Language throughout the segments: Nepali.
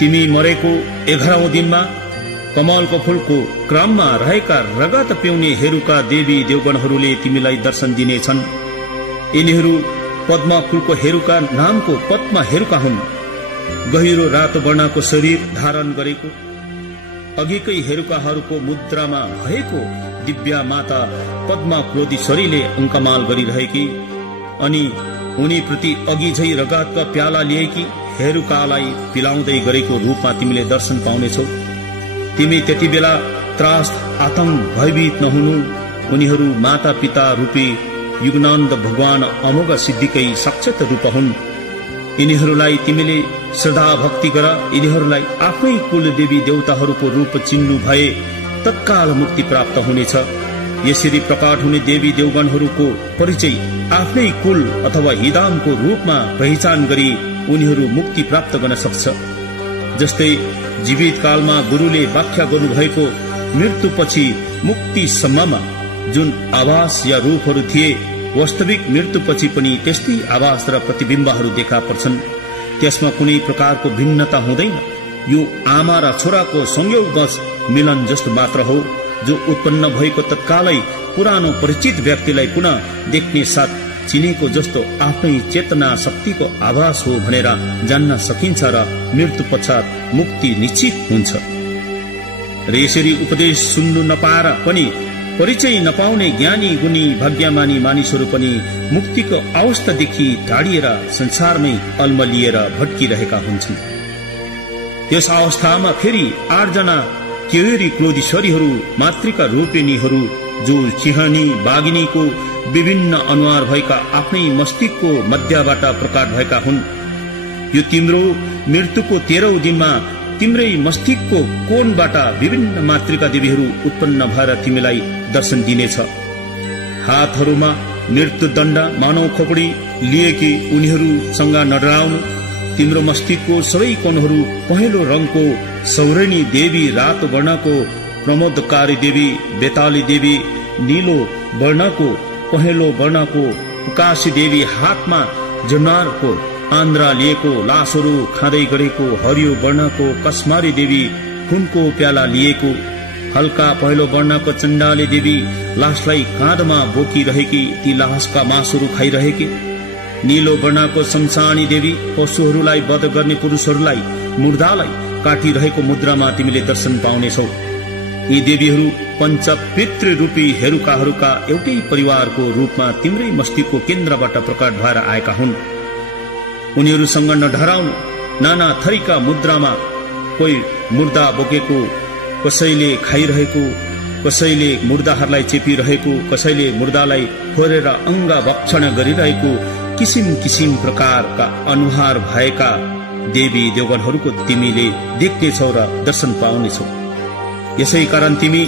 तिमी मरेको 11औं दिनमा कमलको फूलको क्रममा रहेका रगत पिउने हेरुका देवी देवगणहरूले तिमीलाई दर्शन दिनेछन्। यिनीहरू पद्म फूलको हेरुका नामको पद्म हेरुका हुन्। गहिरो रातो वर्णको शरीर धारण गरेको अघिकै हेरुकाहरूको मुद्रामा भएको दिव्या माता पद्म क्रोधीश्वरीले अङ्कमाल गरिरहेकी अनि उनीप्रति अघि झै रगतका प्याला लिएकी हेरुकालाई पिलाउँदै गरेको रूपमा तिमीले दर्शन पाउनेछौ। तिमी त्यति बेला त्रास आतंक भयभीत नहुनु। उनीहरू माता पिता रूपी युगनन्द भगवान अमोघ सिद्धिकै साक्षात रूप हुन्। यिनीहरूलाई तिमीले श्रद्धा भक्ति गर। यिनीहरूलाई आफ्नै कुल देवी देवताहरूको रूप चिन्नु भए तत्काल मुक्ति प्राप्त हुनेछ। यसरी प्रकट हुने देवी देवगणहरूको परिचय आफ्नै कुल अथवा हिदामको रूपमा पहिचान गरी उनीहरू मुक्ति प्राप्त गर्न सक्छ। जस्तै जीवित कालमा गुरुले व्याख्या गर्नुभएको मृत्युपछि मुक्तिसम्ममा जुन आवास या रूपहरू थिए, वास्तविक मृत्युपछि पनि त्यस्तै आवास र प्रतिबिम्बहरू देखा पर्छन्। त्यसमा कुनै प्रकारको भिन्नता हुँदैन। यो आमा र छोराको संयोगवश मिलन जस्तो मात्र हो, जो उत्पन्न भएको तत्कालै पुरानो परिचित व्यक्तिलाई पुनः देख्ने साथ चिनेको जस्तो आफ्नै चेतना शक्तिको आभास हो भनेर जान्न सकिन्छ र मृत्यु पश्चात मुक्ति निश्चित हुन्छ। र यसरी उपदेश सुन्नु नपाएर पनि परिचय नपाउने ज्ञानी गुणी भाग्यमानी मानिसहरू पनि मुक्तिको अवस्थादेखि टाढिएर संसारमै अल्मलिएर भट्किरहेका हुन्छन्। त्यस अवस्थामा फेरि 8 जना केवरी क्रोधीश्वरीहरू मातृका रूपिणीहरू जो सिंहनी बाघिनीको विभिन्न अनुहार भएका आफ्नै मस्तिष्कको मध्यबाट प्रकट भएका हुन्। यो तिम्रो मृत्युको 13औं दिनमा तिम्रै मस्तिष्कको कोणबाट विभिन्न मातृका देवीहरू उत्पन्न भएर तिमीलाई दर्शन दिनेछ। हातहरूमा मृत्युदण्ड मानव खोपडी लिएकी उनीहरूसँग नडराउनु। तिम्रो मस्तिष्कको सबै कोणहरू पहेँलो रङको सौरेणी देवी, रातो वर्णको प्रमोदकारी देवी बेताली देवी, नीलो वर्णको पहेँलो वर्णको उकासी देवी, हातमा जनावरको आन्द्रा लिएको लासहरू खाँदै गरेको हरियो वर्णको कस्मारी देवी, खुनको प्याला लिएको हल्का पहेँलो वर्णको चण्डाली देवी, लासलाई काँधमा बोकिरहेकी ती लासका मासुहरू खाइरहेकी, नीलो वर्णको शमशानी देवी, पशुहरूलाई वध गर्ने पुरुषहरूलाई मुर्दालाई काटिरहेको मुद्रामा तिमीले दर्शन पाउनेछौ। यी देवीहरू पञ्चपितृ रूपी हेरुकाहरूका एउटै परिवारको रूपमा तिम्रै मस्तिष्कको केन्द्रबाट प्रकट भएर आएका हुन्। उनीहरूसँग नडराउनु। नाना थरीका मुद्रामा कोही मुर्दा बोकेको, कसैले खाइरहेको, कसैले मुर्दाहरूलाई चेपिरहेको, कसैले मुर्दालाई फोरेर अङ्ग भक्षण गरिरहेको किसिम किसिम प्रकारका अनुहार भएका देवी देवगणहरूको तिमीले देख्नेछौ र दर्शन पाउनेछौ। यसै कारण तिमी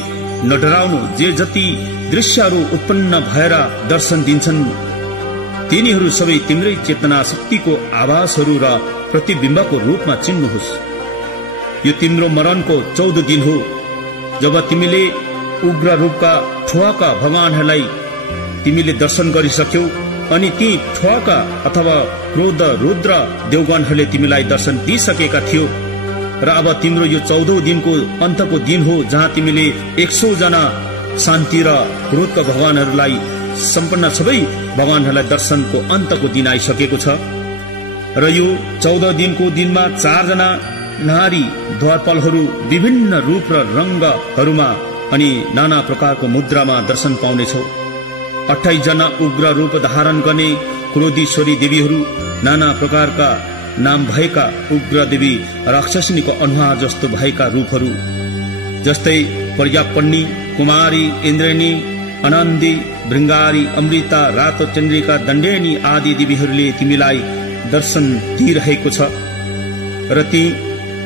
नडराउनु। जे जति दृश्यहरू उत्पन्न भएर दर्शन दिन्छन् तिनीहरू सबै तिम्रै चेतना शक्तिको आभासहरू र प्रतिबिम्बको रूपमा चिन्नुहोस्। यो तिम्रो मरणको 14 दिन हो, जब तिमीले उग्र रूपका ठुवाका भगवानहरूलाई तिमीले दर्शन गरिसक्यौ अनि ती ठुवाका अथवा क्रोध रुद्र देवगणहरूले तिमीलाई दर्शन दिइसकेका थियो। र अब तिम्रो यो 14औं दिनको अन्तको दिन हो, जहाँ तिमीले 100 जना शान्ति र क्रोधका भगवानहरूलाई सम्पन्न सबै भगवानहरूलाई दर्शनको अन्तको दिन आइसकेको छ। र यो 14 दिनको दिनमा 4 जना नारी द्वारपालहरू विभिन्न रूप र रंगहरूमा अनि नाना प्रकारको मुद्रामा दर्शन पाउनेछौ। 28 जना उग्र रूप धारण गर्ने क्रोधीश्वरी देवीहरू, नाना प्रकारका नाम भएका उग्र देवी राक्षसनीको अनुहार जस्तो भएका रूपहरू, जस्तै पर्यापन्नी, कुमारी, इन्द्रेणी, अनन्दी, भृङ्गारी, अमृता, रातो चन्द्रिका, दण्डेनी आदि देवीहरूले तिमीलाई दर्शन दिइरहेको छ। र ती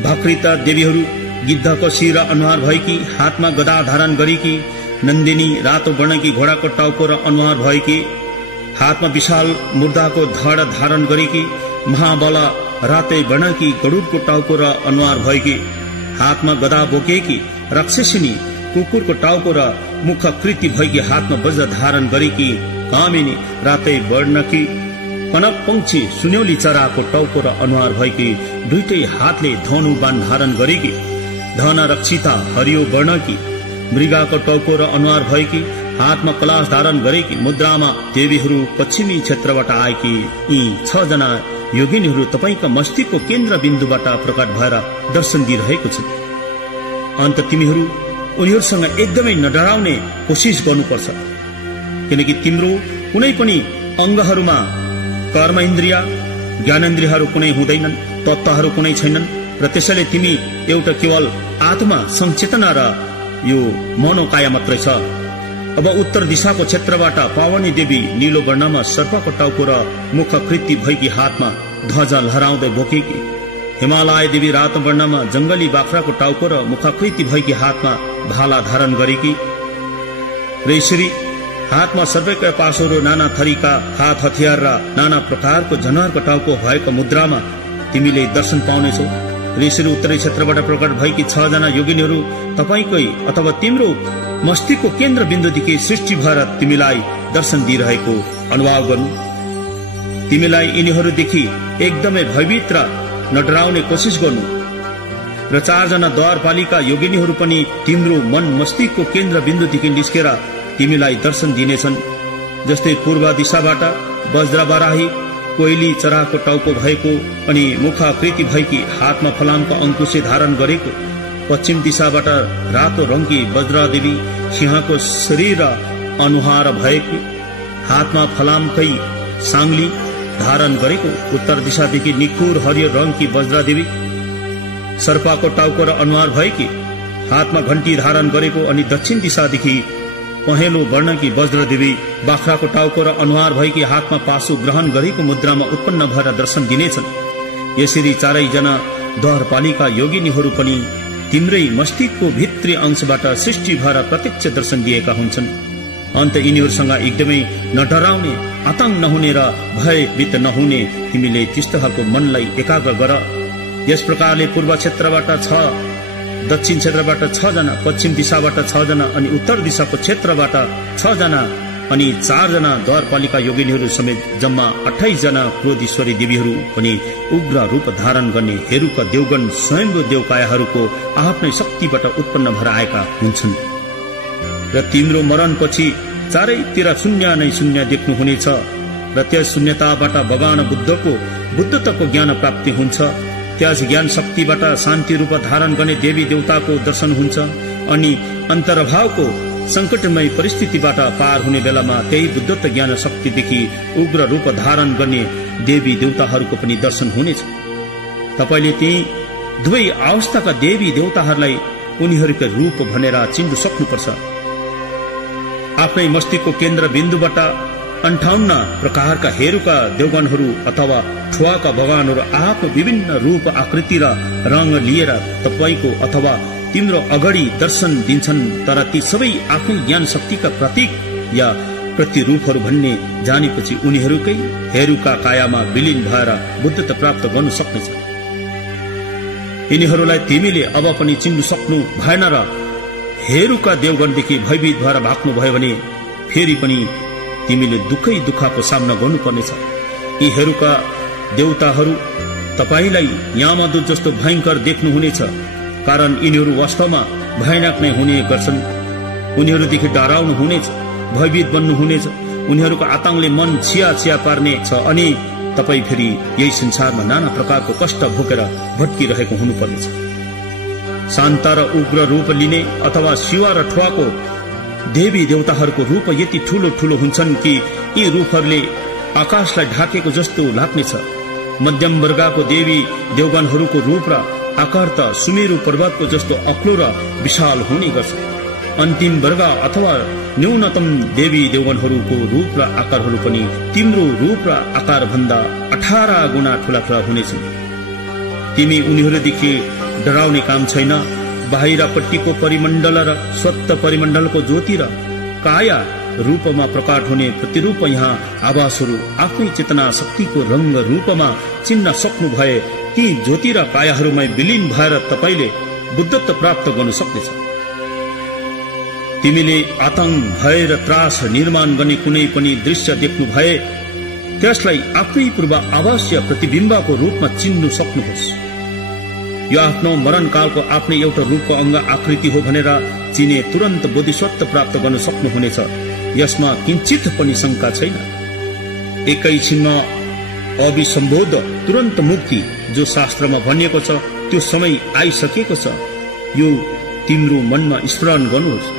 भाकृता देवीहरू गिद्धको शिर अनुहार भएकी, हातमा गदा धारण गरेकी, नन्दिनी रातो वर्णकी घोडाको टाउको र अनुहार भएकी, हातमा विशाल मुर्दाको धड धारण गरेकी, महाबला रातै वर्णकी गरुडको टाउको र अनुहार भएकी, हातमा गदा बोकेकी, राक्षसिनी कुकुरको टाउको र मुखाकृति भएकी, हातमा वज्र धारण गरेकी, कामिनी रातै वर्णकी, कनक पंक्षी सुन्यौली चराको टाउको र अनुहार भएकी, दुईटै हातले धनु बाण धारण गरेकी, धन रक्षिता हरियो वर्णकी, मृगाको टाउको र अनुहार भएकी, हातमा कलाश धारण गरेकी मुद्रामा देवीहरू पश्चिमी क्षेत्रबाट आएकी यी 6 जना योगिनीहरू तपाईका मस्तिष्कको केन्द्र बिन्दुबाट प्रकट भएर दर्शन दिइरहेको छ। अन्त तिमीहरू उनीहरूसँग एकदमै नडराउने कोसिस गर्नुपर्छ, किनकि तिम्रो कुनै पनि अङ्गहरूमा कर्म इन्द्रिय ज्ञानेन्द्रियहरू कुनै हुँदैनन्, तत्त्वहरू कुनै छैनन् र त्यसैले तिमी एउटा केवल आत्मा संचेतना र यो मनोकाया मात्रै छ। अब उत्तर दिशाको क्षेत्रबाट पावनी देवी नीलो वर्णमा सर्पको टाउको र मुखाकृति भएकी हातमा ध्वजा लहराउँदै बोकेकी, हिमालय देवी रातो वर्णमा जंगली बाख्राको टाउको र मुखाकृति भएकी हातमा भाला धारण गरेकी र यसरी हातमा सर्वैका पासोहरू नाना थरीका हात हतियार र नाना प्रकारको जनावरको टाउको भएको मुद्रामा तिमीले दर्शन पाउनेछौ। र यसरी उत्तरी क्षेत्रबाट प्रकट भएकी 6 जना योगिनीहरू तपाईकै अथवा तिम्रो मस्तिष्कको केन्द्र बिन्दुदेखि सृष्टि भएर तिमीलाई दर्शन दिइरहेको अनुभव गर्नु। तिमीलाई यिनीहरूदेखि एकदमै भयभीत र नडराउने कोसिस गर्नु र 4 जना द्वारपालिका योगिनीहरू पनि तिम्रो मन मस्तिष्कको केन्द्र बिन्दुदेखि निस्केर तिमीलाई दर्शन दिनेछन्। जस्तै पूर्व दिशाबाट वज्रबराही कोइली चराको टाउको भएको अनि मुखाकृति भएकी हातमा फलामको अंकुशे धारण गरेको, पश्चिम दिशाबाट रातो रंगी वज्रदेवी सिंहको शरीर र अनुहार भएको हातमा फलामकै सांगली धारण गरेको, उत्तर दिशादेखि निखुर हरियो रंगकी वज्रदेवी सर्पको टाउको र अनुहार भएकी हातमा घण्टी धारण गरेको अनि दक्षिण दिशादेखि पहेँलो वर्णकी वज्रदेवी बाख्राको टाउको र अनुहार भएकी हातमा पासु ग्रहण गरेको मुद्रामा उत्पन्न भएर दर्शन दिनेछन्। यसरी 4 जना द्वारपालिका योगिनीहरू पनि तिम्रै मस्तिष्कको भित्री अंशबाट सृष्टि भएर प्रत्यक्ष दर्शन दिएका हुन्छन्। अन्त यिनीहरूसँग एकदमै नडराउने, आतंक नहुने र भयभीत नहुने तिमीले त्यस्तोहरूको मनलाई एकाग्र गर। यस प्रकारले पूर्व क्षेत्रबाट 6, दक्षिण क्षेत्रबाट 6 जना, पश्चिम दिशाबाट 6 जना अनि उत्तर दिशाको क्षेत्रबाट 6 जना अनि 4 जना द्वारपालिका योगिनीहरू समेत जम्मा 28 जना क्रोधीश्वरी देवीहरू पनि उग्र रूप धारण गर्ने हेरुका देवगण स्वयम्भू देवकायाहरूको आफ्नै शक्तिबाट उत्पन्न भएर आएका हुन्छन्। र तिम्रो मरणपछि चारैतिर शून्य नै शून्य देख्नुहुनेछ र त्यस शून्यताबाट भगवान बुद्धत्वको ज्ञान प्राप्ति हुन्छ। त्यस ज्ञान शक्तिबाट शान्ति रूप धारण गर्ने देवी देवताको दर्शन हुन्छ अनि अन्तर्भावको संकटमय परिस्थितिबाट पार हुने बेलामा त्यही बुद्धत्व ज्ञान शक्तिदेखि उग्र रूप धारण गर्ने देवी देवताहरूको पनि दर्शन हुनेछ। तपाईले ती दुवै अवस्थाका देवी देवताहरूलाई उनीहरूका रूप भनेर चिन्न सक्नुपर्छ। आफ्नै मस्तिष्कको केन्द्र बिन्दुबाट 58 प्रकारका हेरुका देवगणहरू अथवा ठुवाका भगवानहरू आफ्नो विभिन्न रूप आकृति र रंग लिएर तपाईको अथवा तिम्रो अगाडि दर्शन दिन्छन्, तर ती सबै आफ्नो ज्ञान शक्तिका प्रतीक या प्रतिरूपहरू भन्ने जानेपछि उनीहरूकै हेरुका कायामा विलीन भएर बुद्धत्व प्राप्त गर्न सक्नेछ। यिनीहरूलाई तिमीले अब पनि चिन्न सक्नु भएन र हेरुका देवगणदेखि भयभीत भएर भाग्नु भयो भने फेरि पनि तिमीले दुःखको सामना गर्नुपर्नेछ। यी हेरुका देवताहरू तपाईलाई यामदूत जस्तो भयंकर देख्नुहुनेछ, कारण यिनीहरू वास्तवमा भयानक नै हुने गर्छन्। उनीहरूदेखि डराउनु हुनेछ, भयभीत बन्नुहुनेछ, उनीहरूको आतंकले मन छिया पार्ने छ अनि तपाई फेरि यही संसारमा नाना प्रकारको कष्ट भोगेर भट्किरहेको हुनुपर्नेछ। शान्त र उग्र रूप लिने अथवा शिवा र ठुवाको देवी देवताहरूको रूप यति ठूलो ठूलो हुन्छन् कि यी रूपहरूले आकाशलाई ढाकेको जस्तो लाग्नेछ। मध्यम वर्गको देवी देवगणहरूको रूप र आकार त सुमेरु पर्वतको जस्तो अग्लो र विशाल हुने गर्छ। अन्तिम वर्ग अथवा न्यूनतम देवी देवगणहरूको रूप र आकारहरू पनि तिम्रो रूप र आकार भन्दा 18 गुणा ठूला हुनेछन्। तिमी उनीहरूदेखि डराउने काम छैन। बाहिरपट्टिको परिमण्डल र स्वत परिमण्डलको ज्योति र काया रूपमा प्रकट हुने प्रतिरूप यहाँ आवासहरू आफ्नै चेतना शक्तिको रंग रूपमा चिन्न सक्नु भए ती ज्योति र कायाहरूमा विलीन भएर तपाईले बुद्धत्व प्राप्त गर्न सक्नेछ। तिमीले आतंक, भय र त्रास निर्माण गर्ने कुनै पनि दृश्य देख्नु भए त्यसलाई आफ्नै पूर्व आवासीय प्रतिबिम्बको रूपमा चिन्नु सक्नुहोस्। यो आफ्नो मरणकालको आफ्नै एउटा रूपको अङ्ग आकृति हो भनेर चिने तुरन्त बोधिसत्व प्राप्त गर्न सक्नुहुनेछ। यसमा किञ्चित पनि शंका छैन। एकैछिनमा अभिसम्बोध तुरन्त मुक्ति जो शास्त्रमा भनिएको छ त्यो समय आइसकेको छ। यो तिम्रो मनमा स्मरण गर्नुहोस्।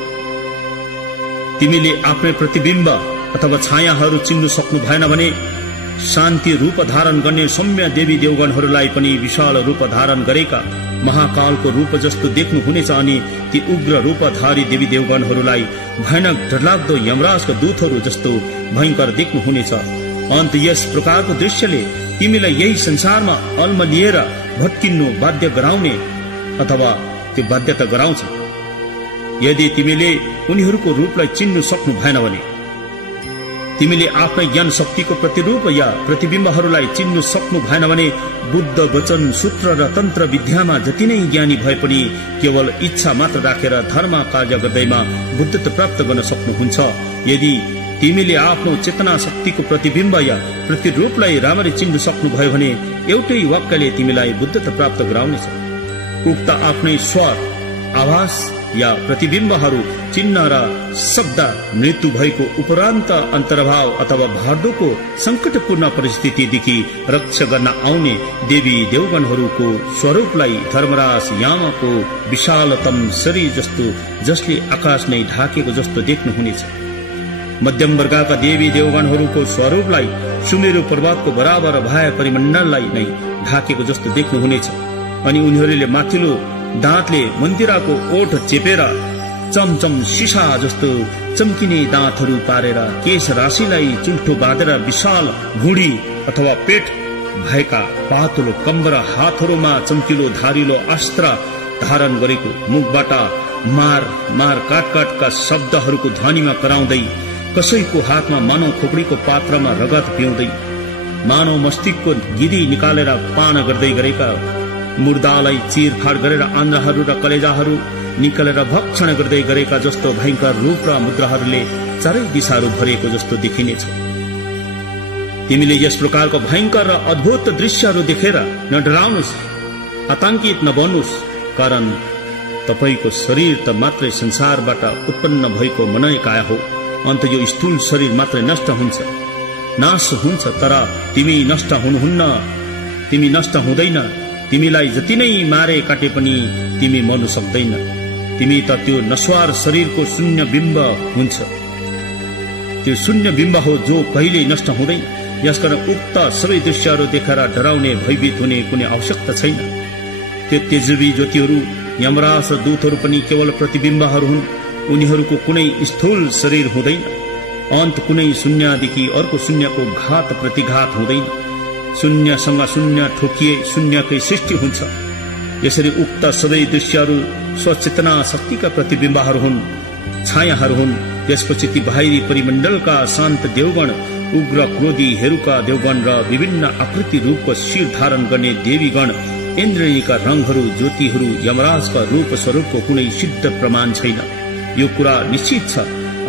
तिमीले आफ्नै प्रतिबिम्ब अथवा छायाहरू चिन्नु सक्नु भएन भने शान्ति रूप धारण गर्ने सौम्य देवी देवगणहरूलाई पनि विशाल रूप धारण गरेका महाकालको रूप जस्तो देख्नुहुनेछ अनि ती उग्र रूपधारी देवी देवगणहरूलाई भयानक डरलाग्दो यमराजका दूतहरू जस्तो भयंकर देख्नुहुनेछ। अन्त यस प्रकारको दृश्यले तिमीलाई यही संसारमा अल्मलिएर भट्किनु बाध्य गराउने अथवा त्यो बाध्यता गराउँछ। यदि तिमीले उनीहरूको रूपलाई चिन्नु सक्नु भएन भने तिमीले आफ्नै ज्ञान शक्तिको प्रतिरूप या प्रतिबिम्बहरूलाई चिन्नु सक्नु भएन भने बुद्ध वचन सूत्र र तन्त्र विद्यामा जति नै ज्ञानी भए पनि केवल इच्छा मात्र राखेर धर्म कार्य गर्दैमा बुद्धत्व प्राप्त गर्न सक्नुहुन्छ। यदि तिमीले आफ्नो चेतना शक्तिको प्रतिबिम्ब या प्रतिरूपलाई राम्ररी चिन्नु सक्नुभयो भने एउटै वाक्यले तिमीलाई बुद्धत्व प्राप्त गराउनेछ। उक्त आफ्नै स्वर आभास या प्रतिबिम्बहरू चिन्ह र शब्द मृत्यु भएको उपरान्त अन्तर्भाव अथवा भार्दोको संकटपूर्ण परिस्थितिदेखि रक्षा गर्न आउने देवी देवगणहरूको स्वरूपलाई धर्मराज यामको विशालतम शरीर जस्तो जसले आकाश नै ढाकेको जस्तो देख्नुहुनेछ। मध्यम वर्गका देवी देवगणहरूको स्वरूपलाई सुमेरु पर्वतको बराबर भए परिमण्डललाई नै ढाकेको जस्तो देख्नुहुनेछ। अनि उनीहरूले माथिल्लो दाँतले मन्दिराको ओठ चेपेर चमचम सिसा जस्तो चम्किने दाँतहरू पारेर केश राशिलाई चुल्ठो बाँधेर विशाल भुँडी अथवा पेट भएका पातलो कम्बर हातहरूमा चम्किलो धारिलो अस्त्र धारण गरेको मुखबाट मार मार काटकाटका शब्दहरूको ध्वनिमा कराउँदै कसैको हातमा मानव खोपडीको पात्रमा रगत पिउँदै मानव मस्तिष्कको गिदी निकालेर पान गर्दै गरेका मुर्दालाई चिरफाड गरेर आन्द्राहरू र कलेजाहरू निकालेर भक्षण गर्दै गरेका जस्तो भयंकर रूप र मुद्राहरूले चारै दिशाहरू भरिएको जस्तो देखिनेछ। तिमीले यस प्रकारको भयंकर र अद्भुत दृश्यहरू देखेर न डराउनुस्, आतंकित नबन्नुस्, कारण तपाईको शरीर त मात्रै संसारबाट उत्पन्न भएको मनै काया हो। अन्त यो स्थूल शरीर मात्रै नष्ट हुन्छ, नाश हुन्छ, तर तिमी नष्ट हुनुहुन्न, तिमी नष्ट हुँदैन। तिमीलाई जति नै मारे काटे पनि तिमी मर्नु सक्दैन। तिमी त त्यो नश्वर शरीरको शून्य बिम्ब हुन्छ, त्यो शून्य बिम्ब हो जो कहिल्यै नष्ट हुँदैन। यसकारण उक्त सबै दृश्यहरू देखेर डराउने भयभीत हुने कुनै आवश्यकता छैन। त्यो तेजवी ज्योतिहरू यमराज र दूतहरू पनि केवल प्रतिबिम्बहरू हुन्। उनीहरूको कुनै स्थूल शरीर हुँदैन। अन्त कुनै शून्यदेखि अर्को शून्यको घात प्रतिघात हुँदैन। शून्यसँग शून्य ठोकिए शून्यकै सृष्टि हुन्छ। यसरी उक्त सबै दृश्यहरू स्वचेतना शक्तिका प्रतिबिम्बहरू हुन्, छायाहरू हुन्। त्यसपछि ती बाहिरी परिमण्डलका शान्त देवगण, उग्र क्रोधी हेरुका देवगण र विभिन्न आकृति रूपको शिर धारण गर्ने देवीगण, इन्द्रनीका रंगहरू, ज्योतिहरू, यमराजका रूप स्वरूपको कुनै सिद्ध प्रमाण छैन। यो कुरा निश्चित छ।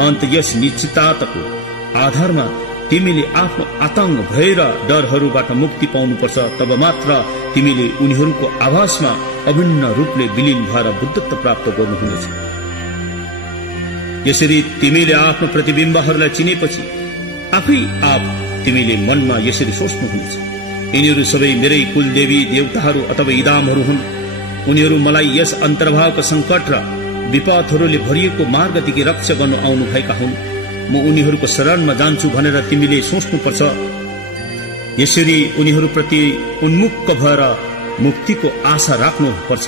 अन्त यस निश्चितताको आधारमा तिमीले आफ्नो आतंक भय र डरहरूबाट मुक्ति पाउनुपर्छ। तब मात्र तिमीले उनीहरूको आभासमा अभिन्न रूपले विलीन भएर बुद्धत्व प्राप्त गर्नुहुनेछ। यसरी तिमीले आफ्नो प्रतिबिम्बहरूलाई चिनेपछि आफै आप तिमीले मनमा यसरी सोच्नुहुनेछ, यिनीहरू सबै मेरै कुलदेवी देवताहरू अथवा इदामहरू हुन्। उनीहरू मलाई यस अन्तर्भावको संकट र विपदहरूले भरिएको मार्गदेखि रक्षा गर्नु आउनुभएका हुन्। म उनीहरूको शरणमा जान्छु भनेर तिमीले सोच्नुपर्छ। यसरी उनीहरूप्रति उन्मुख भएर मुक्तिको आशा राख्नुपर्छ।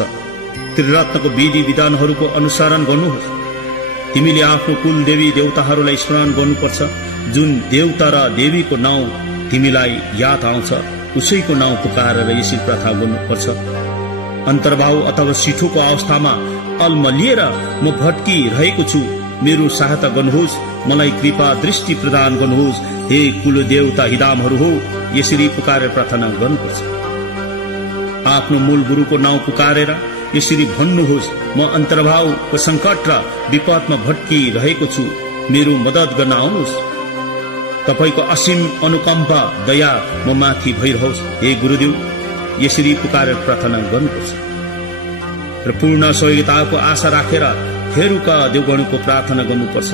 त्रिरत्नको विधि विधानहरूको अनुसरण गर्नुहोस्। तिमीले आफ्नो कुल देवी देवताहरूलाई स्मरण गर्नुपर्छ। जुन देवता र देवीको नाउँ तिमीलाई याद आउँछ उसैको नाउँ पुकारेर यसरी प्रार्थना गर्नुपर्छ। अन्तर्भाव अथवा सिठोको अवस्थामा अल्मलिएर म भट्की रहेको छु, मेरो सहायता गर्नुहोस्, मलाई कृपा दृष्टि प्रदान गर्नुहोस्, हे कुल देवता हिदामहरू हो, यसरी पुकारेर प्रार्थना गर्नुपर्छ। आफ्नो मूल गुरुको नाउँ पुकारेर यसरी भन्नुहोस्, म अन्तर्भावको संकट र विपदमा भट्की रहेको छु, मेरो मद्दत गर्न आउनुहोस्। तपाईको असीम अनुकम्पा दया म माथि भइरहोस्, हे गुरुदेव, यसरी पुकारेर प्रार्थना गर्नुपर्छ। र पूर्ण सहयोगिताको आशा राखेर हेरुका देवगणको प्रार्थना गर्नुपर्छ,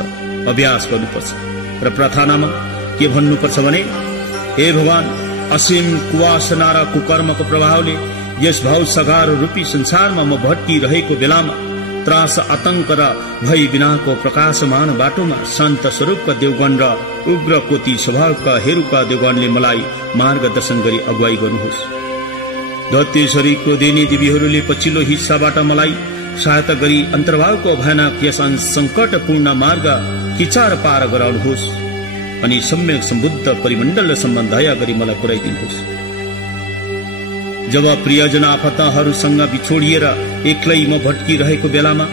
अभ्यास गर्नुपर्छ। र प्रार्थनामा के भन्नुपर्छ भने, हे भगवान, असीम कुवासना र कुकर्मको प्रभावले यस भाव सगार रूपी संसारमा म भट्किरहेको बेलामा त्रास, आतंक र भय बिनाको प्रकाशमान बाटोमा शान्त स्वरूपका देवगण र उग्र कोटी स्वभावका हेरुका देवगणले मलाई मार्गदर्शन गरी अगुवाई गर्नुहोस्। धत्तेश्वरीको देनी देवीहरूले पछिल्लो हिस्साबाट मलाई सहायता गरी अन्तर्भावको भयानक यस संकटपूर्ण मार्ग किचार पार गराउनुहोस् अनि सम्यक सम्बुद्ध परिमण्डलसम्म दया गरी मलाई पुर्याइदिनुहोस्। जब प्रियजन आफन्तहरूसँग बिछोडिएर एक्लै म भट्किरहेको बेलामा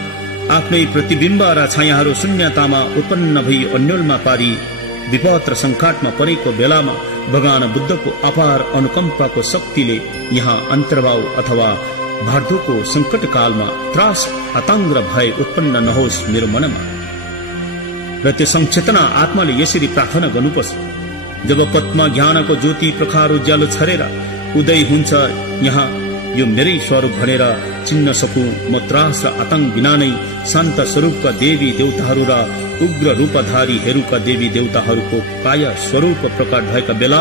आफ्नै प्रतिबिम्ब र छायाहरू शून्यतामा उत्पन्न भई अन्योलमा पारी विपद र संकटमा परेको बेलामा भगवान बुद्धको अपार अनुकम्पाको शक्तिले यहाँ अन्तर्भाव अथवा भार्दोको संकटकालमा त्रास, आतंक र भय उत्पन्न नहोस् मेरो मनमा। र त्यो संचेतना आत्माले यसरी प्रार्थना गर्नुपर्छ, जब पद्म ज्ञानको ज्योति प्रखर उज्यालो छरेर उदय हुन्छ, यहाँ यो मेरै स्वरूप भनेर चिन्न सकूं। म त्रास र आतंक बिना नै शान्त स्वरूपका देवी देवताहरू र उग्र रूपधारी हेरुका देवी देवताहरूको काया स्वरूप प्रकट भएका बेला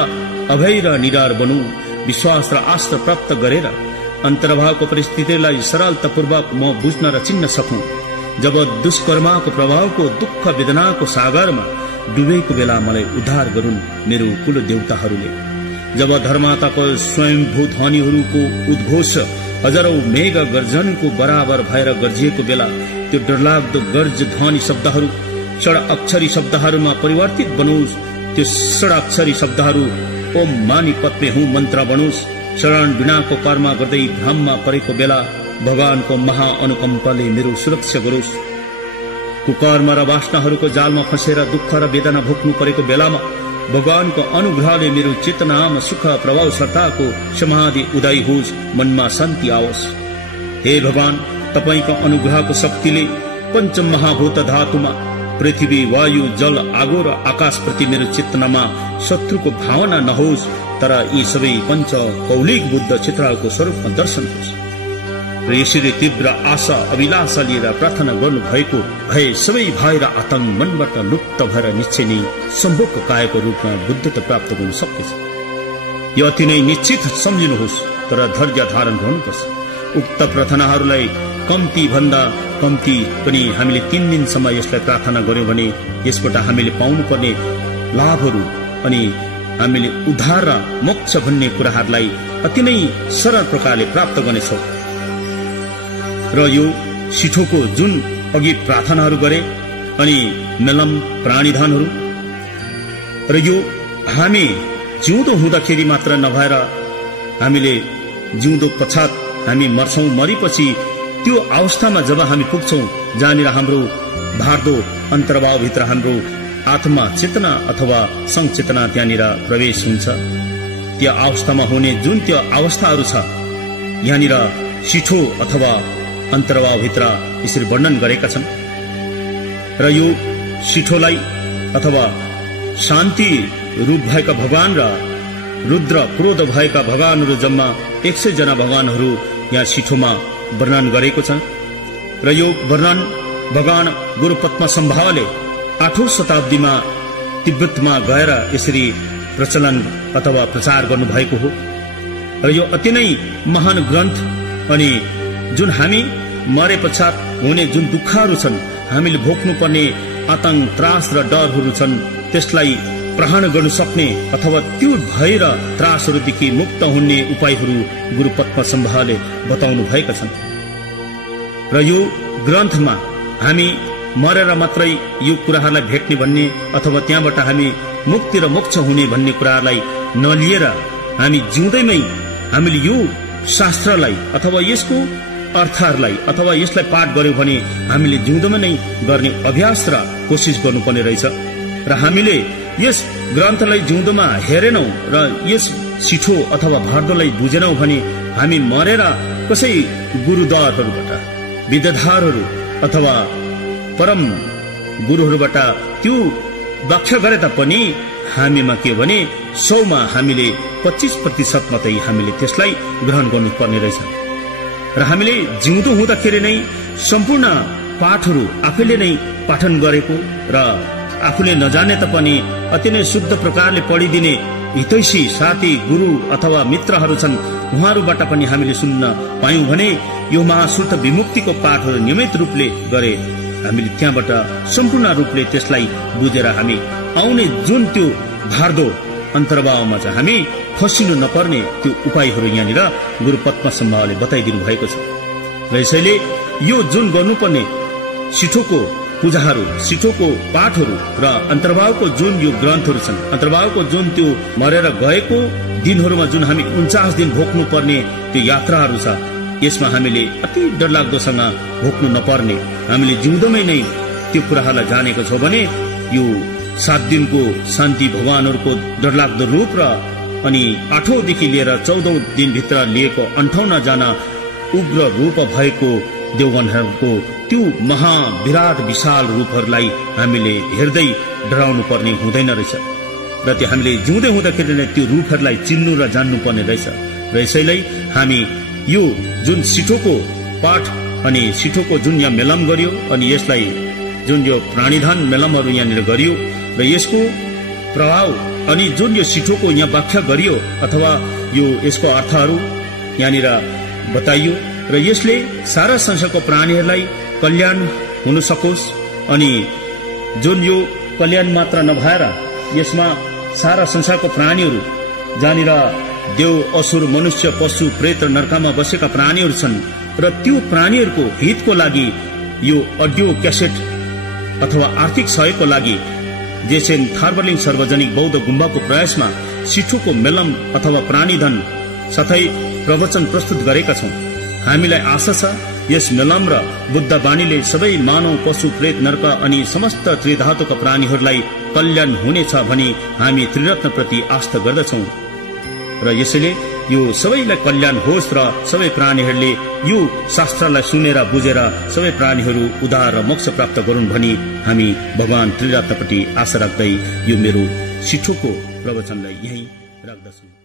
अभय र निडर बनू, विश्वास र आस्था प्राप्त गरेर अन्तर्भावको परिस्थितिलाई सरलतापूर्वक म बुझ्न र चिन्न सकूं। जब दुष्कर्मको प्रभावको दुःख वेदनाको सागरमा डुबेको बेला मलाई उद्धार गरून् मेरो कुल देवताहरूले। जब धर्माताको स्वयंभू ध्वनिहरूको उद्घोष हजारौं मेघ गर्जनको बराबर भएर गर्जिएको बेला त्यो डरलाग्दो गर्ज ध्वनि शब्दहरू षड अक्षरी शब्दहरूमा परिवर्तित बनोस्। त्यो षड अक्षरी शब्दहरू ओम मानी पद्मे हुँ मन्त्र बनोस्। शरण बिनाको कर्म गर्दै भ्रममा परेको बेला भगवानको महाअनुकम्पाले मेरो सुरक्षा गरोस्। कुकर्म र वासनाहरूको जालमा फँसेर दुःख र वेदना भोग्नु परेको बेलामा भगवानको अनुग्रहले मेरो चेतनामा सुख प्रभाव श्रद्धाको समाधि उदय होस्, मनमा शान्ति आओस्। हे भगवान, तपाईको अनुग्रहको शक्तिले पंच महाभूत धातुमा पृथ्वी, वायु, जल, आगो र आकाश प्रति मेरो चेतनामा शत्रुको भावना नहोस्, तर यी सबै पंच कौलिक बुद्ध चित्रको स्वरूपमा दर्शन होस्। र यसरी तीव्र आशा अभिलाषा लिएर प्रार्थना गर्नु भएको भए सबै भय र आतंक मनबाट लुप्त भएर निश्चय नै सम्भोगको कायको रूपमा बुद्धता प्राप्त गर्न सक्नेछ। यो अति नै निश्चित सम्झिनुहोस्, तर धैर्य धारण गर्नुपर्छ। उक्त प्रार्थनाहरूलाई कम्ती भन्दा कम्ती पनि हामीले 3 दिनसम्म यसलाई प्रार्थना गर्यौं भने यसबाट हामीले पाउनुपर्ने लाभहरू अनि हामीले उद्धार र मोक्ष भन्ने कुराहरूलाई अति नै सरल प्रकारले प्राप्त गर्नेछौं। र यो सिठोको जुन अघि प्रार्थनाहरू गरे अनि मेलम प्राणीधनहरू, र यो हामी जिउँदो हुँदाखेरि मात्र नभएर हामीले जिउँदो पश्चात हामी मर्छौं, मरेपछि त्यो अवस्थामा जब हामी पुग्छौं जहाँनिर हाम्रो भार्दो अन्तर्भावभित्र हाम्रो आत्मा चेतना अथवा संचेतना त्यहाँनिर प्रवेश हुन्छ, त्यो अवस्थामा हुने जुन त्यो अवस्थाहरू छ यहाँनिर सिठो अथवा अन्तर्भावभित्र यसरी वर्णन गरेका छन्। र यो सिठोलाई अथवा शान्ति रूप भएका भगवान र रुद्र क्रोध भएका भगवानहरू जम्मा 100 जना भगवानहरू यहाँ सिठोमा वर्णन गरेको छ। र यो वर्णन भगवान गुरु पद्मसम्भवले 8औं शताब्दीमा तिब्बतमा गएर यसरी प्रचलन अथवा प्रचार गर्नुभएको हो। र यो अति नै महान ग्रन्थ अनि जुन हामी मरे पश्चात हुने जुन दुःखहरू छन्, हामीले भोग्नुपर्ने आतंक, त्रास र डरहरू छन्, त्यसलाई प्रहरण गर्न सक्ने अथवा त्यो भय र त्रासहरूदेखि मुक्त हुने उपायहरू गुरु पद्मसम्भवले बताउनु भएका छन्। र यो ग्रन्थमा हामी मरेर मात्रै यो कुराहरूलाई भेट्ने भन्ने अथवा त्यहाँबाट हामी मुक्ति र मोक्ष हुने भन्ने कुराहरूलाई नलिएर हामी जिउँदैमै हामीले यो शास्त्रलाई अथवा यसको अर्थहरूलाई अथवा यसलाई पाठ गर्यौं भने हामीले जिउँदोमा नै गर्ने अभ्यास र कोसिस गर्नुपर्ने रहेछ। र हामीले यस ग्रन्थलाई जिउँदोमा हेरेनौं र यस सिठो अथवा भार्दोलाई बुझेनौं भने हामी मरेर कसै गुरुद्वारहरूबाट, विद्याधरहरू अथवा परम गुरुहरूबाट त्यो व्याख्या गरे तापनि हामीमा के भने 100 मा हामीले 25% मात्रै हामीले त्यसलाई ग्रहण गर्नुपर्ने रहेछ। र हामीले जिउँदो हुँदाखेरि नै सम्पूर्ण पाठहरू आफैले नै पाठन गरेको र आफूले नजाने तापनि अति नै शुद्ध प्रकारले पढिदिने हितैषी साथी गुरु अथवा मित्रहरू छन्, उहाँहरूबाट पनि हामीले सुन्न पायौं भने यो महाशुद्ध विमुक्तिको पाठहरू नियमित रूपले गरे हामीले त्यहाँबाट सम्पूर्ण रूपले त्यसलाई बुझेर हामी आउने जुन त्यो धार्दो अन्तर्भावमा चाहिँ हामी फसिनु नपर्ने त्यो उपायहरू यहाँनिर गुरु पद्मसम्भावले बताइदिनु भएको छ। र यसैले यो जुन गर्नुपर्ने सिठोको पूजाहरू, सिठोको पाठहरू र अन्तर्भावको जुन यो ग्रन्थहरू छन्, अन्तर्भावको जुन त्यो मरेर गएको दिनहरूमा जुन हामी 49 दिन भोग्नु पर्ने त्यो यात्राहरू छ, यसमा हामीले अति डरलाग्दोसँग भोग्नु नपर्ने, हामीले जिउँदोमै नै त्यो कुराहरूलाई जानेको छौँ भने यो 7 दिनको शान्ति भगवानहरूको डरलाग्दो रूप र अनि 8औं देखि लिएर 14औं दिनभित्र लिएको 58 जना उग्र रूप भएको देवगणहरूको त्यो महाविराट विशाल रूपहरूलाई हामीले हेर्दै डराउनु पर्ने हुँदैन रहेछ र त्यो हामीले जिउँदै हुँदाखेरि नै त्यो रूपहरूलाई चिन्नु र जान्नु पर्ने रहेछ। र यसैले हामी यो जुन सिठोको पाठ अनि सिठोको जुन यहाँ मेलम गरियो अनि यसलाई जुन यो प्राणीधन मेलमहरू यहाँनिर गरियो र यसको प्रभाव अनि जुन यो सिठोको यहाँ व्याख्या गरियो अथवा यो यसको अर्थहरू यहाँनिर बताइयो र यसले सारा संसारको प्राणीहरूलाई कल्याण हुन सकोस् अनि जुन यो कल्याण मात्र नभएर यसमा सारा संसारको प्राणीहरू जहाँनिर देव असुर मनुष्य पशु प्रेत र नरकमा बसेका प्राणीहरू छन् र त्यो प्राणीहरूको हितको लागि यो अडियो क्यासेट अथवा आर्थिक सहयोगको लागि जेसेन थार्बलिङ सार्वजनिक बौद्ध गुम्बाको प्रयासमा सिठोको मेलम अथवा प्राणीधन साथै प्रवचन प्रस्तुत गरेका छौं। हामीलाई आशा छ यस मेलम र बुद्ध बाणीले सबै मानव पशु प्रेत नरक अनि समस्त त्रिधातुका प्राणीहरूलाई कल्याण हुनेछ भनी हामी त्रिरत्नप्रति आस्था गर्दछौं र यसैले यो सबैलाई कल्याण होस् र सबै प्राणीहरूले यो शास्त्रलाई सुनेर बुझेर सबै प्राणीहरू उद्धार र मोक्ष प्राप्त गरून् भनी हामी भगवान त्रिरत्नप्रति आशा राख्दै यो मेरो सिठोको प्रवचनलाई यही राख्दछु।